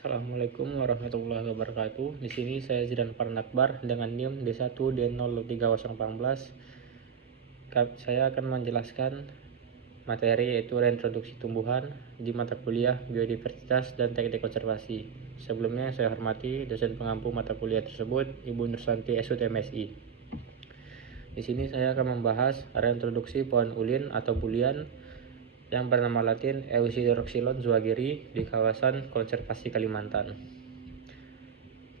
Assalamualaikum warahmatullahi wabarakatuh. Di sini saya Zidan Parnakbar dengan NIM D1D03014. Saya akan menjelaskan materi yaitu reintroduksi tumbuhan di mata kuliah Biodiversitas dan Teknik Konservasi. Sebelumnya saya hormati dosen pengampu mata kuliah tersebut, Ibu Nursanti SUT MSI. Di sini saya akan membahas reintroduksi pohon ulin atau bulian yang bernama latin Eusinoxylon zwageri di kawasan konservasi Kalimantan.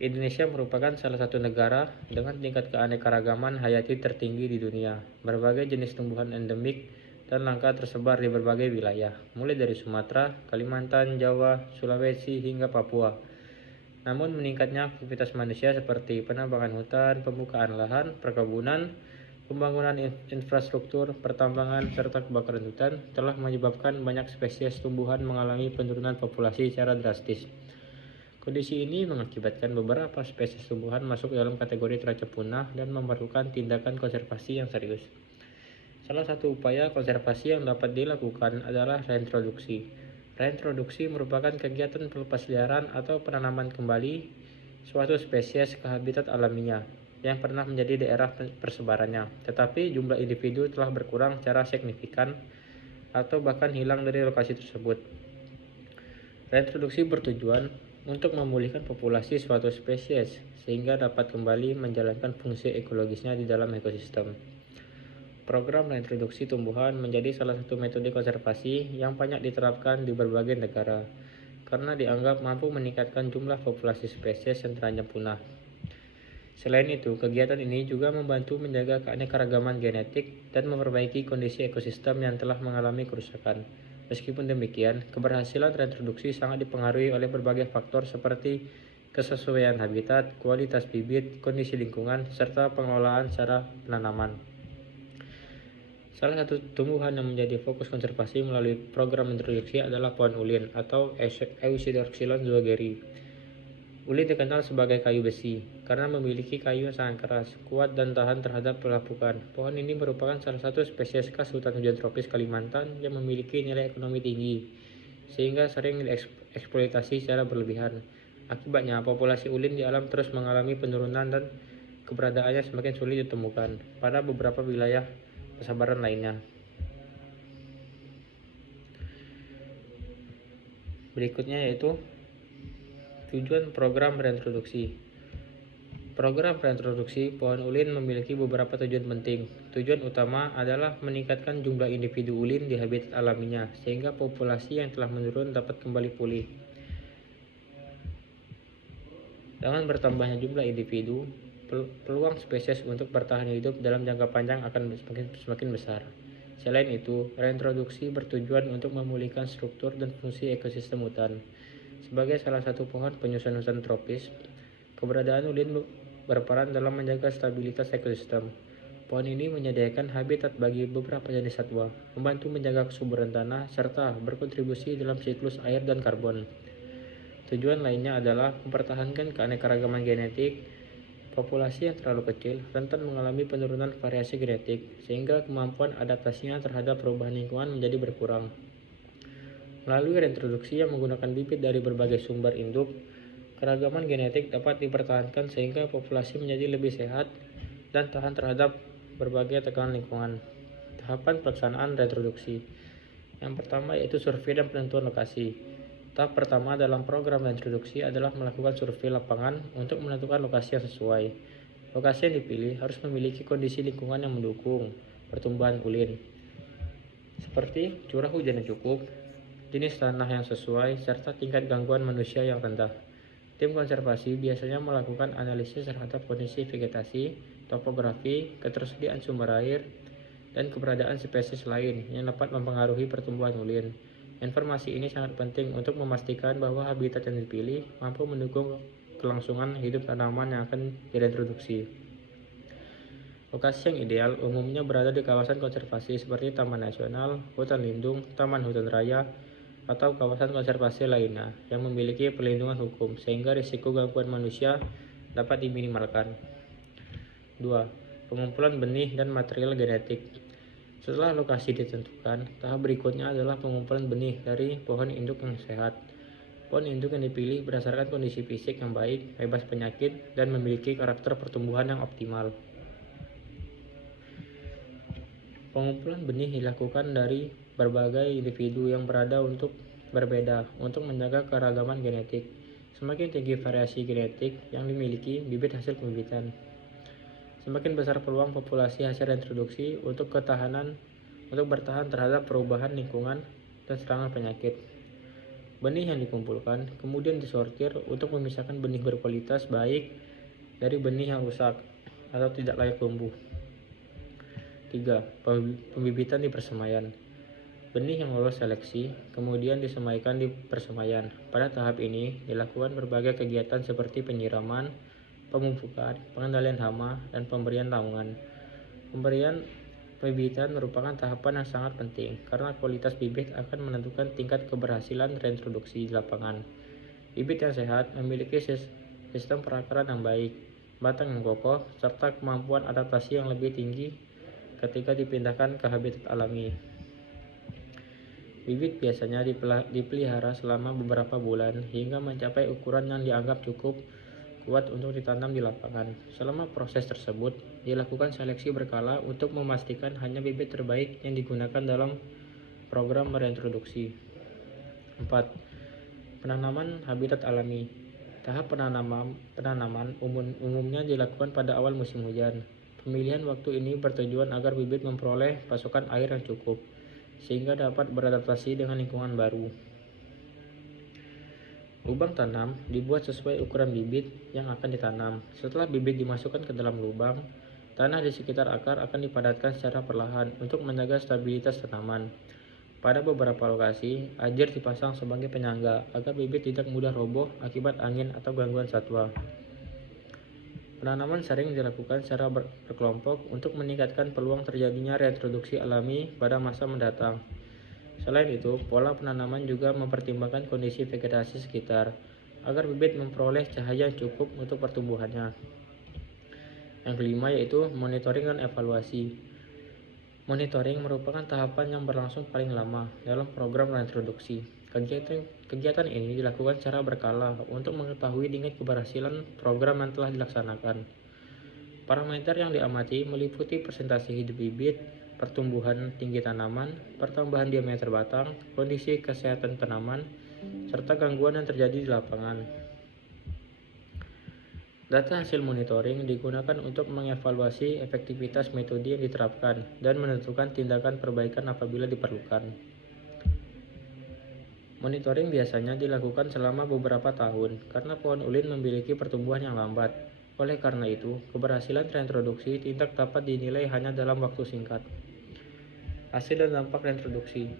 Indonesia merupakan salah satu negara dengan tingkat keanekaragaman hayati tertinggi di dunia. Berbagai jenis tumbuhan endemik dan langka tersebar di berbagai wilayah, mulai dari Sumatera, Kalimantan, Jawa, Sulawesi, hingga Papua. Namun meningkatnya aktivitas manusia seperti penambangan hutan, pembukaan lahan, perkebunan, pembangunan infrastruktur, pertambangan, serta kebakaran hutan telah menyebabkan banyak spesies tumbuhan mengalami penurunan populasi secara drastis. Kondisi ini mengakibatkan beberapa spesies tumbuhan masuk dalam kategori terancam punah dan memerlukan tindakan konservasi yang serius. Salah satu upaya konservasi yang dapat dilakukan adalah reintroduksi. Reintroduksi merupakan kegiatan pelepasliaran atau penanaman kembali suatu spesies ke habitat alaminya yang pernah menjadi daerah persebarannya, tetapi jumlah individu telah berkurang secara signifikan atau bahkan hilang dari lokasi tersebut. Reintroduksi bertujuan untuk memulihkan populasi suatu spesies sehingga dapat kembali menjalankan fungsi ekologisnya di dalam ekosistem. Program reintroduksi tumbuhan menjadi salah satu metode konservasi yang banyak diterapkan di berbagai negara karena dianggap mampu meningkatkan jumlah populasi spesies yang terancam punah. Selain itu, kegiatan ini juga membantu menjaga keanekaragaman genetik dan memperbaiki kondisi ekosistem yang telah mengalami kerusakan. Meskipun demikian, keberhasilan reintroduksi sangat dipengaruhi oleh berbagai faktor seperti kesesuaian habitat, kualitas bibit, kondisi lingkungan, serta pengelolaan secara penanaman. Salah satu tumbuhan yang menjadi fokus konservasi melalui program introduksi adalah pohon ulin atau Eusinoxylon zwageri. Ulin dikenal sebagai kayu besi karena memiliki kayu yang sangat keras, kuat, dan tahan terhadap pelapukan. Pohon ini merupakan salah satu spesies khas hutan hujan tropis Kalimantan yang memiliki nilai ekonomi tinggi, sehingga sering dieksploitasi secara berlebihan. Akibatnya, populasi ulin di alam terus mengalami penurunan dan keberadaannya semakin sulit ditemukan pada beberapa wilayah persebaran lainnya. Berikutnya yaitu tujuan program reintroduksi. Program reintroduksi pohon ulin memiliki beberapa tujuan penting. Tujuan utama adalah meningkatkan jumlah individu ulin di habitat alaminya, sehingga populasi yang telah menurun dapat kembali pulih. Dengan bertambahnya jumlah individu, peluang spesies untuk bertahan hidup dalam jangka panjang akan semakin besar. Selain itu, reintroduksi bertujuan untuk memulihkan struktur dan fungsi ekosistem hutan. Sebagai salah satu pohon penyusun hutan tropis, keberadaan ulin berperan dalam menjaga stabilitas ekosistem. Pohon ini menyediakan habitat bagi beberapa jenis satwa, membantu menjaga kesuburan tanah, serta berkontribusi dalam siklus air dan karbon. Tujuan lainnya adalah mempertahankan keanekaragaman genetik. Populasi yang terlalu kecil rentan mengalami penurunan variasi genetik, sehingga kemampuan adaptasinya terhadap perubahan lingkungan menjadi berkurang. Melalui reintroduksi yang menggunakan bibit dari berbagai sumber induk, keragaman genetik dapat dipertahankan sehingga populasi menjadi lebih sehat dan tahan terhadap berbagai tekanan lingkungan. Tahapan pelaksanaan reintroduksi. Yang pertama yaitu survei dan penentuan lokasi. Tahap pertama dalam program reintroduksi adalah melakukan survei lapangan untuk menentukan lokasi yang sesuai. Lokasi yang dipilih harus memiliki kondisi lingkungan yang mendukung pertumbuhan ulin, seperti curah hujan yang cukup, jenis tanah yang sesuai, serta tingkat gangguan manusia yang rendah. Tim konservasi biasanya melakukan analisis terhadap kondisi vegetasi, topografi, ketersediaan sumber air, dan keberadaan spesies lain yang dapat mempengaruhi pertumbuhan ulin. Informasi ini sangat penting untuk memastikan bahwa habitat yang dipilih mampu mendukung kelangsungan hidup tanaman yang akan direintroduksi. Lokasi yang ideal umumnya berada di kawasan konservasi seperti taman nasional, hutan lindung, taman hutan raya, atau kawasan konservasi lainnya yang memiliki perlindungan hukum sehingga risiko gangguan manusia dapat diminimalkan. 2. Pengumpulan benih dan material genetik. Setelah lokasi ditentukan, tahap berikutnya adalah pengumpulan benih dari pohon induk yang sehat. Pohon induk yang dipilih berdasarkan kondisi fisik yang baik, bebas penyakit, dan memiliki karakter pertumbuhan yang optimal. Pengumpulan benih dilakukan dari berbagai individu yang berada untuk berbeda untuk menjaga keragaman genetik. Semakin tinggi variasi genetik yang dimiliki bibit hasil pembibitan, semakin besar peluang populasi hasil reproduksi untuk bertahan terhadap perubahan lingkungan dan serangan penyakit. Benih yang dikumpulkan kemudian disortir untuk memisahkan benih berkualitas baik dari benih yang rusak atau tidak layak tumbuh. 3. Pembibitan di persemaian. Benih yang lolos seleksi kemudian disemaikan di persemaian. Pada tahap ini dilakukan berbagai kegiatan seperti penyiraman, pemupukan, pengendalian hama, dan pemberian naungan. Pembibitan merupakan tahapan yang sangat penting karena kualitas bibit akan menentukan tingkat keberhasilan reintroduksi di lapangan. Bibit yang sehat memiliki sistem perakaran yang baik, batang yang kokoh, serta kemampuan adaptasi yang lebih tinggi ketika dipindahkan ke habitat alami. Bibit biasanya dipelihara selama beberapa bulan hingga mencapai ukuran yang dianggap cukup kuat untuk ditanam di lapangan. Selama proses tersebut, dilakukan seleksi berkala untuk memastikan hanya bibit terbaik yang digunakan dalam program reintroduksi. 4. Penanaman habitat alami. Tahap penanaman umumnya dilakukan pada awal musim hujan. Pemilihan waktu ini bertujuan agar bibit memperoleh pasokan air yang cukup, sehingga dapat beradaptasi dengan lingkungan baru. Lubang tanam dibuat sesuai ukuran bibit yang akan ditanam. Setelah bibit dimasukkan ke dalam lubang, tanah di sekitar akar akan dipadatkan secara perlahan untuk menjaga stabilitas tanaman. Pada beberapa lokasi, ajir dipasang sebagai penyangga agar bibit tidak mudah roboh akibat angin atau gangguan satwa. Penanaman sering dilakukan secara berkelompok untuk meningkatkan peluang terjadinya reintroduksi alami pada masa mendatang. Selain itu, pola penanaman juga mempertimbangkan kondisi vegetasi sekitar, agar bibit memperoleh cahaya yang cukup untuk pertumbuhannya. Yang kelima yaitu monitoring dan evaluasi. Monitoring merupakan tahapan yang berlangsung paling lama dalam program reintroduksi. Kegiatan ini dilakukan secara berkala untuk mengetahui tingkat keberhasilan program yang telah dilaksanakan. Parameter yang diamati meliputi persentase hidup bibit, pertumbuhan tinggi tanaman, pertambahan diameter batang, kondisi kesehatan tanaman, serta gangguan yang terjadi di lapangan. Data hasil monitoring digunakan untuk mengevaluasi efektivitas metode yang diterapkan dan menentukan tindakan perbaikan apabila diperlukan. Monitoring biasanya dilakukan selama beberapa tahun karena pohon ulin memiliki pertumbuhan yang lambat. Oleh karena itu, keberhasilan reintroduksi tidak dapat dinilai hanya dalam waktu singkat. Hasil dan dampak reintroduksi.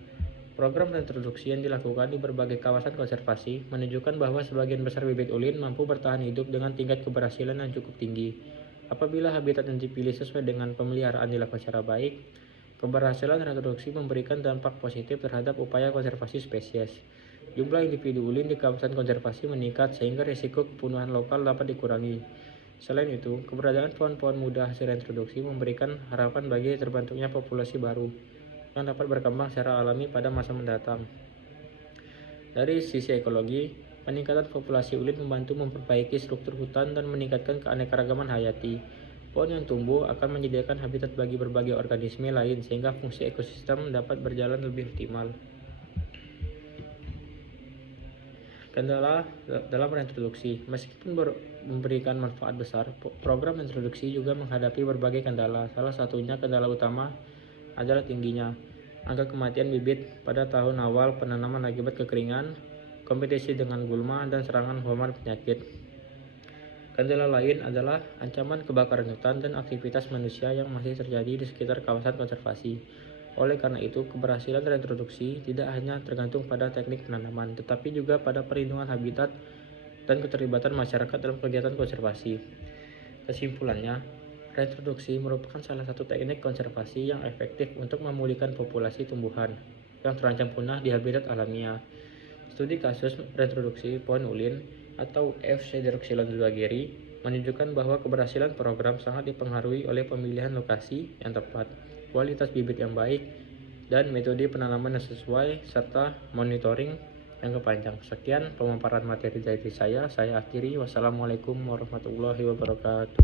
Program reintroduksi yang dilakukan di berbagai kawasan konservasi menunjukkan bahwa sebagian besar bibit ulin mampu bertahan hidup dengan tingkat keberhasilan yang cukup tinggi. Apabila habitat yang dipilih sesuai dengan pemeliharaan dilakukan secara baik, keberhasilan reintroduksi memberikan dampak positif terhadap upaya konservasi spesies. Jumlah individu ulin di kawasan konservasi meningkat sehingga risiko kepunuhan lokal dapat dikurangi. Selain itu, keberadaan pohon-pohon muda hasil reintroduksi memberikan harapan bagi terbentuknya populasi baru yang dapat berkembang secara alami pada masa mendatang. Dari sisi ekologi, peningkatan populasi ulin membantu memperbaiki struktur hutan dan meningkatkan keanekaragaman hayati. Pohon yang tumbuh akan menyediakan habitat bagi berbagai organisme lain sehingga fungsi ekosistem dapat berjalan lebih optimal. Kendala dalam reintroduksi. Meskipun memberikan manfaat besar, program reintroduksi juga menghadapi berbagai kendala. Salah satunya kendala utama adalah tingginya angka kematian bibit pada tahun awal penanaman akibat kekeringan, kompetisi dengan gulma, dan serangan hama penyakit. Kendala lain adalah ancaman kebakaran hutan dan aktivitas manusia yang masih terjadi di sekitar kawasan konservasi. Oleh karena itu, keberhasilan reintroduksi tidak hanya tergantung pada teknik penanaman, tetapi juga pada perlindungan habitat dan keterlibatan masyarakat dalam kegiatan konservasi. Kesimpulannya, reintroduksi merupakan salah satu teknik konservasi yang efektif untuk memulihkan populasi tumbuhan yang terancam punah di habitat alamiah. Studi kasus reintroduksi pohon ulin atau F. Cederoxylon zwageri menunjukkan bahwa keberhasilan program sangat dipengaruhi oleh pemilihan lokasi yang tepat, kualitas bibit yang baik, dan metode penanaman yang sesuai, serta monitoring jangka panjang. Sekian pemaparan materi dari saya akhiri. Wassalamualaikum warahmatullahi wabarakatuh.